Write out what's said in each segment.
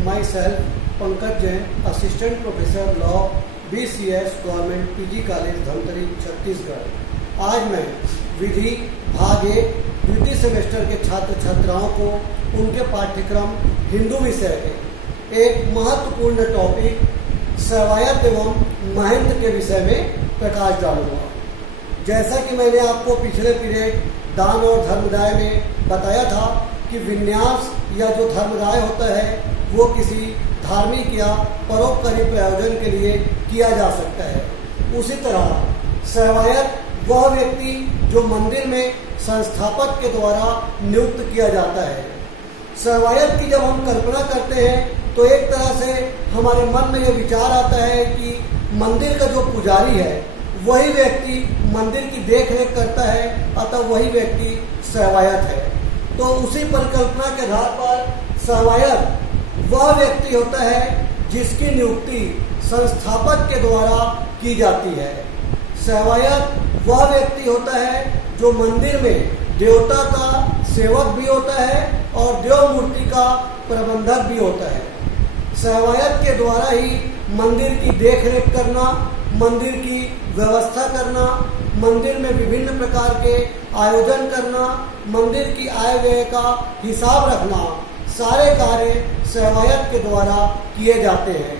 My self Pankaj Jain, assistant professor law, BCS government PG college Dhamtari Chhattisgarh. आज मैं विधि भाग 1 द्वितीय सेमेस्टर के छात्र छात्राओं को उनके पाठ्यक्रम हिंदू विषय के एक महत्वपूर्ण टॉपिक सेवायत एवं महंत के विषय में प्रकाश डालूंगा। जैसा कि मैंने आपको पिछले पीरियड दान और धर्मदाय में बताया था कि विन्यास या जो धर्मदाय होता है वो किसी धार्मिक या परोपकारी प्रयोजन के लिए किया जा सकता है। उसी तरह सेवायत वह व्यक्ति जो मंदिर में संस्थापक के द्वारा नियुक्त किया जाता है। सेवायत की जब हम कल्पना करते हैं तो एक तरह से हमारे मन में यह विचार आता है कि मंदिर का जो पुजारी है वही व्यक्ति मंदिर की देख रेख करता है, अतः वही व्यक्ति सेवायत है। तो उसी परिकल्पना के आधार पर सेवायत वह व्यक्ति होता है जिसकी नियुक्ति संस्थापक के द्वारा की जाती है। सेवायत वह व्यक्ति होता है जो मंदिर में देवता का सेवक भी होता है और देव मूर्ति का प्रबंधक भी होता है। सेवायत के द्वारा ही मंदिर की देखरेख करना, मंदिर की व्यवस्था करना, मंदिर में विभिन्न प्रकार के आयोजन करना, मंदिर की आय व्यय का हिसाब रखना, सारे कार्य सेवायत के द्वारा किए जाते हैं।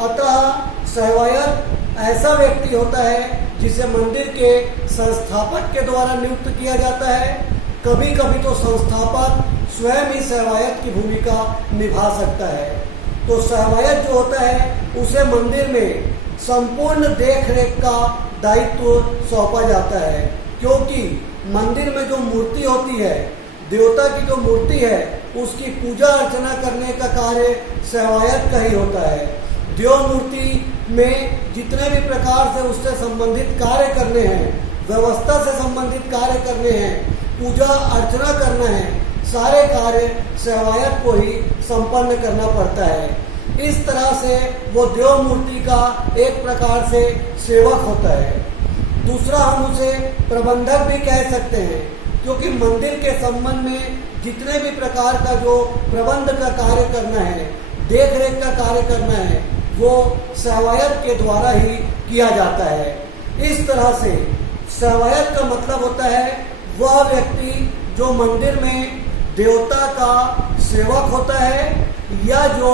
अतः सेवायत ऐसा व्यक्ति होता है जिसे मंदिर के संस्थापक के द्वारा नियुक्त किया जाता है। कभी कभी तो संस्थापक स्वयं ही सेवायत की भूमिका निभा सकता है। तो सेवायत जो होता है उसे मंदिर में संपूर्ण देख रेख का दायित्व सौंपा जाता है, क्योंकि मंदिर में जो मूर्ति होती है, देवता की जो मूर्ति है, उसकी पूजा अर्चना करने का कार्य सेवायत का ही होता है। देव मूर्ति में जितने भी प्रकार से उससे संबंधित कार्य करने हैं, व्यवस्था से संबंधित कार्य करने हैं, पूजा अर्चना करना है, सारे कार्य सेवायत को ही संपन्न करना पड़ता है। इस तरह से वो देव मूर्ति का एक प्रकार से सेवक होता है। दूसरा हम उसे प्रबंधक भी कह सकते हैं, क्योंकि मंदिर के संबंध में जितने भी प्रकार का जो प्रबंध का कार्य करना है, देख रेख का कार्य करना है, वो सेवायत के द्वारा ही किया जाता है। इस तरह से सेवायत का मतलब होता है वह व्यक्ति जो मंदिर में देवता का सेवक होता है या जो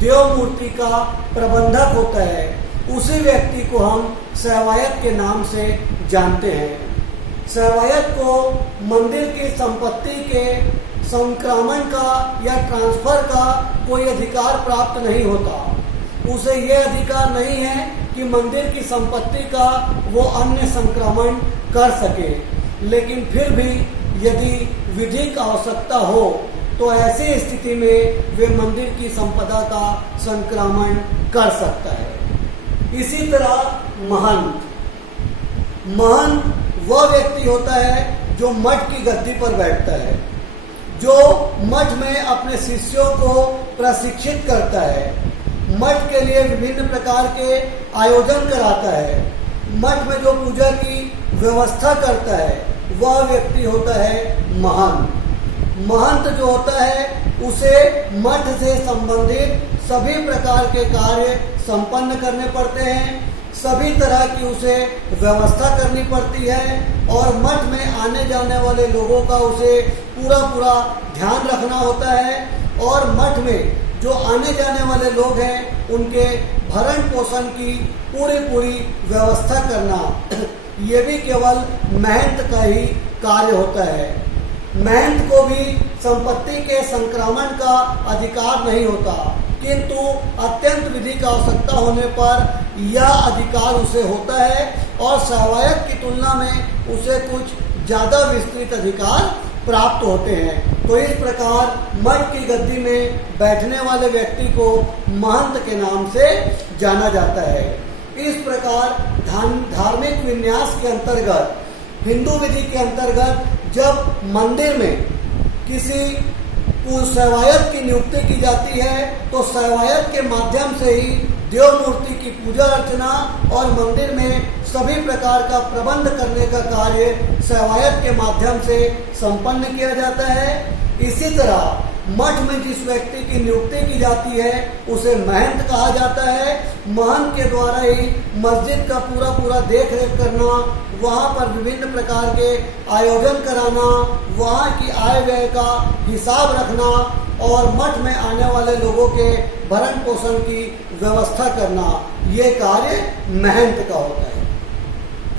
देव मूर्ति का प्रबंधक होता है, उसी व्यक्ति को हम सेवायत के नाम से जानते हैं। सेवायत को मंदिर की संपत्ति के संक्रमण का या ट्रांसफर का कोई अधिकार प्राप्त नहीं होता। उसे यह अधिकार नहीं है कि मंदिर की संपत्ति का वो अन्य संक्रमण कर सके, लेकिन फिर भी यदि विधिक आवश्यकता हो तो ऐसी स्थिति में वे मंदिर की संपदा का संक्रमण कर सकता है। इसी तरह महंत वह व्यक्ति होता है जो मठ की गद्दी पर बैठता है, जो मठ में अपने शिष्यों को प्रशिक्षित करता है, मठ के लिए विभिन्न प्रकार के आयोजन कराता है, मठ में जो पूजा की व्यवस्था करता है, वह व्यक्ति होता है महंत। महंत जो होता है उसे मठ से संबंधित सभी प्रकार के कार्य संपन्न करने पड़ते हैं, सभी तरह की उसे व्यवस्था करनी पड़ती है और मठ में आने जाने वाले लोगों का उसे पूरा ध्यान रखना होता है और मठ में जो आने जाने वाले लोग हैं उनके भरण पोषण की पूरी व्यवस्था करना, ये भी केवल महंत का ही कार्य होता है। महंत को भी संपत्ति के संक्रमण का अधिकार नहीं होता, किंतु अत्यंत विधि की आवश्यकता होने पर यह अधिकार उसे होता है और सेवायत की तुलना में उसे कुछ ज्यादा विस्तृत अधिकार प्राप्त होते हैं। तो इस प्रकार मठ की गद्दी में बैठने वाले व्यक्ति को महंत के नाम से जाना जाता है। इस प्रकार धार्मिक विन्यास के अंतर्गत, हिंदू विधि के अंतर्गत जब मंदिर में किसी सेवायत की नियुक्ति की जाती है तो सेवायत के माध्यम से ही देव मूर्ति की पूजा अर्चना और मंदिर में सभी प्रकार का प्रबंध करने का कार्य सेवायत के माध्यम से संपन्न किया जाता है। इसी तरह मठ में जिस व्यक्ति की नियुक्ति की जाती है उसे महंत कहा जाता है। महंत के द्वारा ही मस्जिद का पूरा देख रेख करना, वहाँ पर विभिन्न प्रकार के आयोजन कराना, वहाँ की आय व्यय का हिसाब रखना और मठ में आने वाले लोगों के भरण पोषण की व्यवस्था करना, ये कार्य महंत का होता है।